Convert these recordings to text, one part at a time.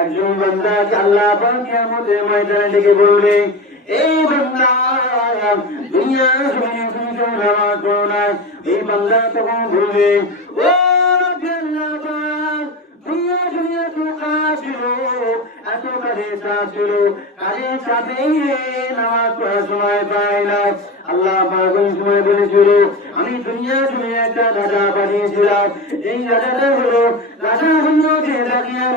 একজন বান্দাকে আল্লাহ পাক কিয়ামতের ময়দানে ডেকে বলবে এই বান্দা দুনিয়া জমিনে তুমি নামাজ এই বান্দা তখন বলবে এত কাজে চাপ ছিল কাজে চাপে নামাজ পড়ার সময় পাই না আল্লাহ ওই সময় বলেছিল আমি দুনিয়া দুনিয়া একটা রাজা বানিয়েছিলাম এই রাজাটা হলো রাজা হলো যে রাজিয়া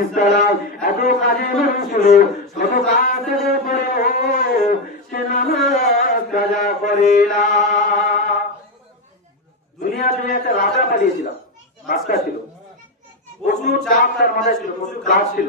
ইসলাম এত কাজে মানুষ ছিল শত কাজের পরেও সে নামাজ কাজা করে না দুনিয়া দুনিয়া একটা রাজা পাঠিয়েছিলাম বাচ্চা ছিল। প্রচুর চাপ তার মাথায় ছিল, প্রচুর কাজ ছিল।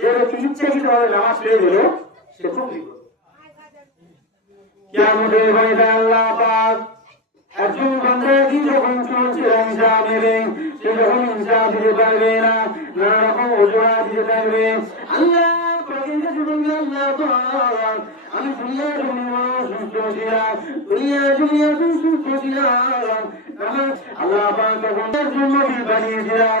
যে ব্যক্তি ইচ্ছাকৃতভাবে নামাজ ছেড়ে দিল সে কুফরি করল। কিয়ামতের আল্লাহ পাক একজন বান্দা কি যখন চলছে হিসাব নেবে, সে যখন হিসাব দিতে পারবে না, নানা রকম অজুহাত দিতে থাকবে আল্লাহ আমি দুনিয়া দুনিয়া সুস্থ ছিলাম, দুনিয়া দুনিয়া সুস্থ ছিলাম। আল্লাহ পাক তখন জন্য বানিয়েছিলাম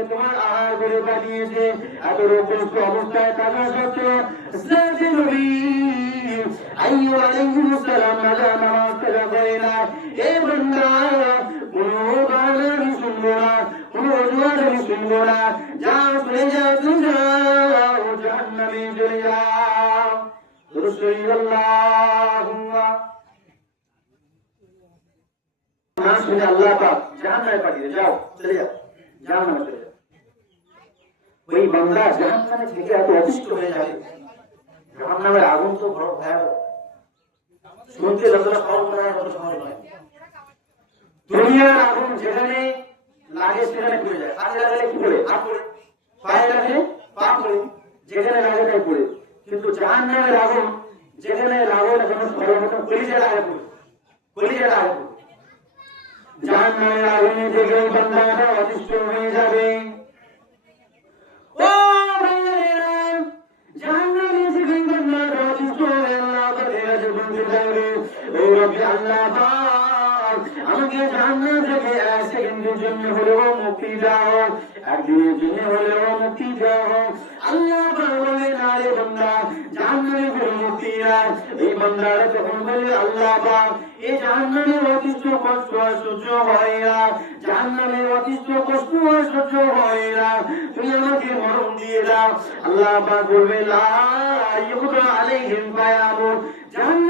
আমাকে তোমার আহার করে পাঠিয়েছে এত রোগগ্রস্ত অবস্থায় থাকা সত্ত্বেও সাথে আলাইহিস সালাম নাজা নামাজ কাজা করে না এ বান্দা, কোনো গান শুনব না। কোনো অজুহাত শুনব না। যাও, চলে যাও তুমি যাও, জাহান্নামে চলে যাও। রসুল্লাহুম্মা না শুনে আল্লাহ পাক জাহান্নামে পাঠিয়ে যাও, চলে যাও, জাহান্নামে চলে যাও। ওই বান্দা জাহান্নামে থেকে এত অতিষ্ঠ হয়ে যাবে। জাহান্নামের আগুন তো বড় ভয়াবহ। শুনতে যতটা মনে হয় তত সহজ নয়। দুনিয়ার আগুন যেখানে লাগে সেখানে পড়ে যায়। হাতে লাগালে কি করে? হাত পড়ে পায়ে লাগে পা পড়ে যেখানে লাগে তাই পড়ে। কিন্তু জাহান্নামের আগুন যেখানে লাগো না কোনো সর্বপ্রথম কলিজা লাগে পড়ে। কলিজা লাগে পড়ে। জাহান্নামের আগুনে থেকে ওই বান্দাটা অতিষ্ঠ হয়ে যাবে। আল্লাহ আমাকে জাহান্নাম থেকে এক সেকেন্ডের জন্য হলেও মুক্তি দাও। একদিনের জন্য হলেও মুক্তি দাও। আল্লাহ পাক বলেন, আরে বান্দা, জাহান্নামে কোনো মুক্তি নাই। এই বান্দারা তখন বলে আল্লাহ পাক। এই জাহান্নামের অতিষ্ঠ কষ্ট আর সহ্য হয় না। জাহান্নামের অতিষ্ঠ কষ্ট আর সহ্য হয় না। তুমি আমাকে মরণ দিয়ে দাও। আল্লাহ পাক বলবে, লা ইউদা আলাইহিম বায়ামুন জাহান্নামে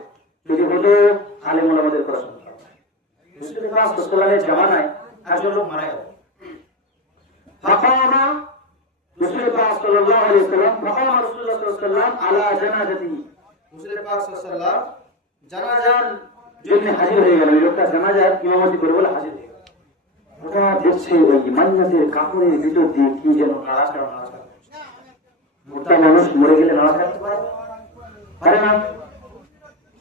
যদি হতো আলে মোলামাদের কথা শুনতাম রসুল পাক জামানায় একজন লোক মারা গেল। ফাকামা রসুল পাক সাল্লাল্লাহু আলাইহি ওয়াসাল্লাম ফাকামা রাসূলুল্লাহ সাল্লাল্লাহু আলা জানাজাতিহি রসুল পাক সাল্লাল্লাহু জানাজার জন্য হাজির হয়ে গেল। লোকটা জানাজার ইমামতি করে বলে হাজির হয়ে গেল। ওটা দেখছে ওই মান্নাতের কাপড়ের ভিতর দিয়ে কি যেন নাড়াচাড়া নাড়াচাড়া মোটা মানুষ মরে গেলে নাড়াচাড়া করতে পারে না।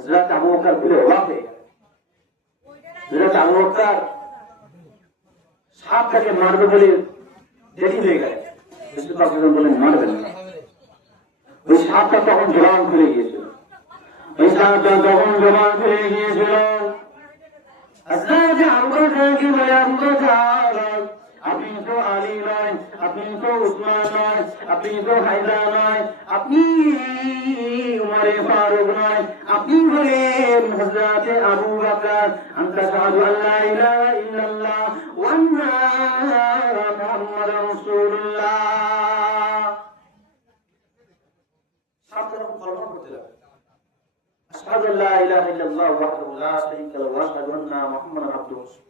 হযরত আবু বকর বলে অবাক হয়ে গেলেন হযরত আবু বকর সাপটাকে মারবে বলে দেরি হয়ে গেল। মারবেন না। সাপটা তখন জবান খুলে গিয়েছিল। সাপটা তখন জবান খুলে গিয়েছিল। বকর আপনি তো আলী নয় আপনি তো উসমান নয় আপনি তো হাইদা নয় আপনি উমারে ফারুক নয় আপনি হলেন হজরতে আবু বকর। আনতা শাহাদু আল্লা ইলাহা ইল্লাল্লাহ ওয়া মুহাম্মাদুর রাসূলুল্লাহ। শব্দ কলমা করতে লাগল আশহাদু আল্লা ইলাহা ইল্লাল্লাহ ওয়াহদাহু লা শারীকা লাহু ওয়া আন্না মুহাম্মাদান আবদুহু।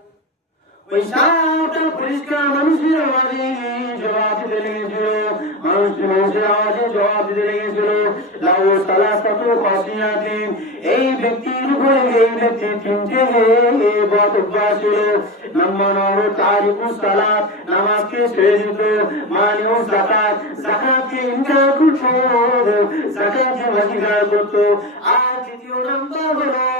ওই সাতটা পরিষ্কার মানুষের আওয়াজে জবাব দিতে লেগেছিল মানুষ মানুষের আওয়াজে জবাব দিতে লেগেছিল লাউ এই ব্যক্তির উপরে এই ব্যক্তি তিনটে বদবা ছিল নাম্বার হলো সালাত নামাজকে ছেড়ে দিত মানিও জাকাত জাকাতকে ইনকার করতো জাকাতকে করতো আর তৃতীয় নাম্বার হলো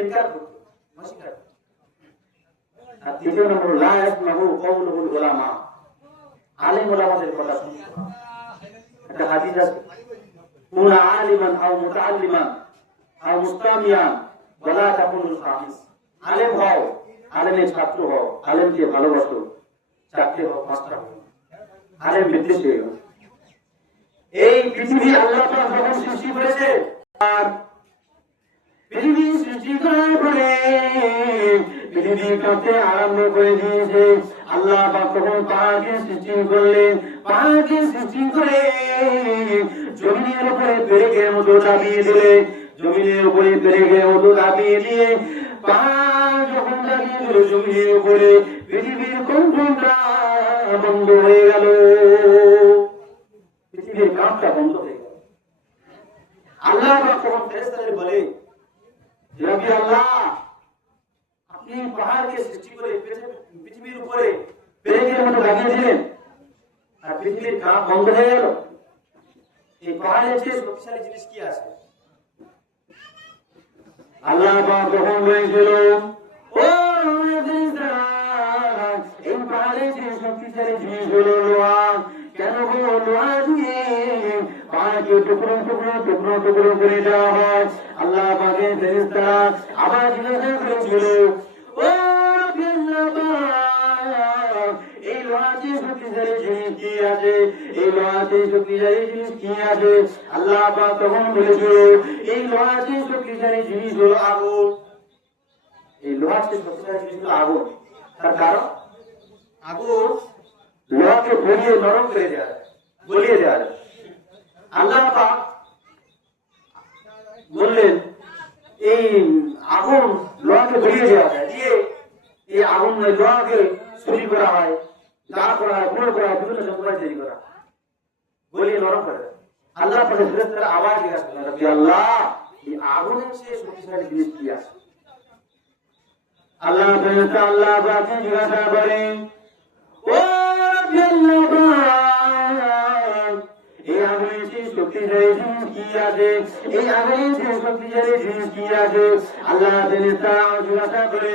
ইনকার আলেম ওলামাদের কথা একটা হাদিস আছে আলিমান আও আও মুস্তামিয়ান আলেম হও আলেমের ছাত্র হও আলেমকে ভালোবাসো চারটে হও পাঁচটা হও আলেম বিদ্বেষ এই পৃথিবী আল্লাহ যখন সৃষ্টি করেছে পৃথিবী আরম্ভ করে দিয়েছে। আল্লাহ পাক তখন পাহাড়কে সৃষ্টি করলেন। পাহাড়কে সৃষ্টি করে জমিনের উপরে পেরেকের মতো চাপিয়ে দিলে। জমিনের উপরে পেরেকের মতো চাপিয়ে দিয়ে আল্লাহ আপনি পাহাড়কে সৃষ্টি করে পৃথিবীর উপরে পেরেকের মতো লাগিয়ে দিলেন। আর পৃথিবীর কাপ বন্ধ হয়ে গেল। এই পাহাড়ের চেয়ে শক্তিশালী জিনিস কি আছে? আল্লাহ জিনিস কেন টুকরো টুকরো টুকরো টুকরো হয়? আল্লাহ আবার জিজ্ঞাসা করেছিল লোহাতে জিনিস কি আছে? এই লোহাতে শক্তিশালী জিনিস কি আছে? আল্লাহ তখন বলেছিল এই লোহাতে শক্তিশালী জিনিস হলো আগুন। এই লোহাতে শক্তিশালী জিনিস হলো আগুন। তার কারণ? আগুন লোহাকে গলিয়ে নরম করে যায়, গলিয়ে দেওয়া আল্লাহ বললেন এই আগুন লোহাকে গলিয়ে দেওয়া যায় দিয়ে এই আগুন লোহাকে চুরি করা হয়। দাঁড় করা গুঁড়ো করা বিভিন্ন যন্ত্রপাতি তৈরি করা। গলিয়ে নরম করে। আল্লাহ পাশে ফেরেস্তারা আওয়াজ জিজ্ঞাসা করে রব্বি আল্লাহ, এই আগুনের চেয়ে শক্তিশালী জিনিস কি আছে? আল্লাহ আল্লাহ জিজ্ঞাসা এই আগুনের চেয়ে শক্তিশালী জিনিস কি আছে? আল্লাহ জিজ্ঞাসা করে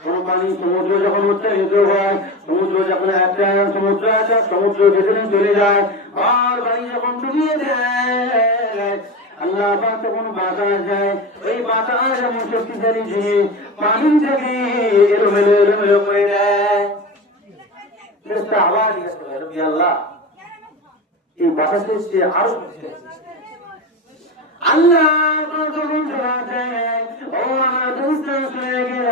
কোন সমুদ্র যখন উচ্চারিত হয় সমুদ্র যখন একটা সমুদ্র আছে সমুদ্র ভেতরে চলে যায় আর পানি যখন ডুবিয়ে দেয় আল্লাহ তখন বাতাস যায় ওই বাতাস এমন শক্তিশালী জিনিস পানি থেকে এলোমেলো এলোমেলো করে দেয়। আবার আল্লাহ এই বাতাসের চেয়ে আরও আল্লাহ দেয়, ও আমার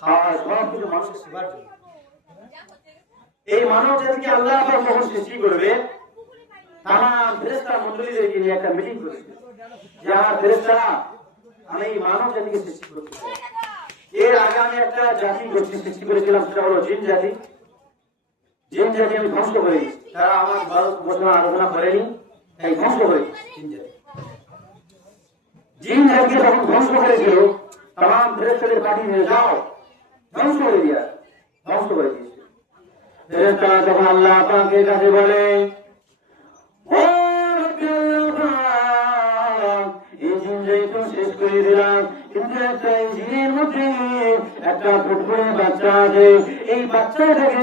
খাওয়া হয়, মানুষের সেবার জন্য। এই মানব জাতিকে আল্লাহ যখন সৃষ্টি করবে? তামাম ফেরেস্তা মন্ডলীদেরকে নিয়ে একটা মিটিং করেছে যে আমার ফেরেস্তারা আমি এই মানব জাতিকে সৃষ্টি করতে এর আগে আমি একটা জাতি গোষ্ঠী সৃষ্টি করেছিলাম সেটা হলো জিন জাতি। জিন জাতি আমি ধ্বংস করে। তারা আমার বছর আলোচনা করেনি তাই ধ্বংস করে জিন জাতি। জিন জাতিকে যখন ধ্বংস করেছিল তাম ফেরেস্তাদের পাঠিয়ে যাও। ধ্বংস করে দিয়া ধ্বংস করে দিয়েছে। তখন আল্লাহ পাকের কাছে বলে, ও বাচ্চা আছে। এই বাচ্চাটাকে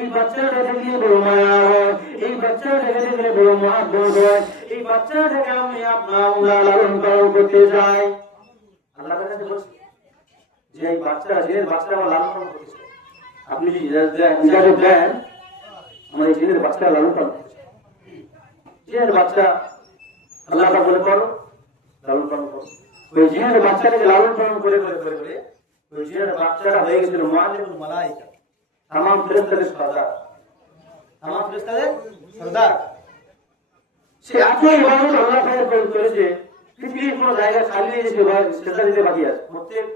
এই বাচ্চাটা থেকে বড় মায়া হয়। এই বাচ্চাটাকে দেখলে বড় মহাব্বত বাচ্চাটাকে আমি আপনার লালন পালন করতে চাই। আল্লাহ যে এই বাচ্চা জিনের বাচ্চা আমার লালন পালন করতে চাই আপনি যদি ইজাজত- দেন আমার এই জিনের বাচ্চা লালন পালন জিনের বাচ্চা আল্লাহ বলে করো লালন পালন করো। ওই জিনের বাচ্চাটাকে লালন পালন করে করে করে করে ওই জিনের বাচ্চাটা হয়ে গেছিল মালিকুল মালাইকা। তামাম ফেরেশতাদের সর্দার। তামাম ফেরেশতাদের সর্দার। সে এত ইবাদত আল্লাহ পাক করেছে পৃথিবীর কোনো জায়গা খালি সে সেটা দিতে বাকি আছে। প্রত্যেক